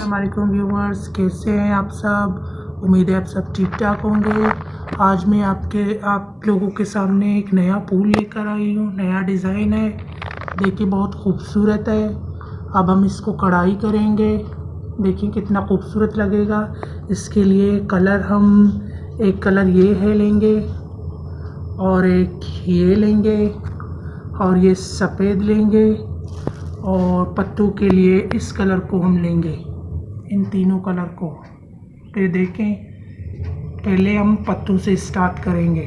अस्सलामुअलैकुम व्यूवर्स, कैसे हैं आप सब। उम्मीद है आप सब ठीक ठाक होंगे। आज मैं आप लोगों के सामने एक नया फूल लेकर आई हूँ। नया डिज़ाइन है, देखिए बहुत खूबसूरत है। अब हम इसको कढ़ाई करेंगे, देखिए कितना खूबसूरत लगेगा। इसके लिए कलर हम एक कलर ये है लेंगे और एक ये लेंगे और ये सफ़ेद लेंगे और पत्तों के लिए इस कलर को हम लेंगे, इन तीनों कलर को। तो देखें, पहले हम पत्तों से स्टार्ट करेंगे।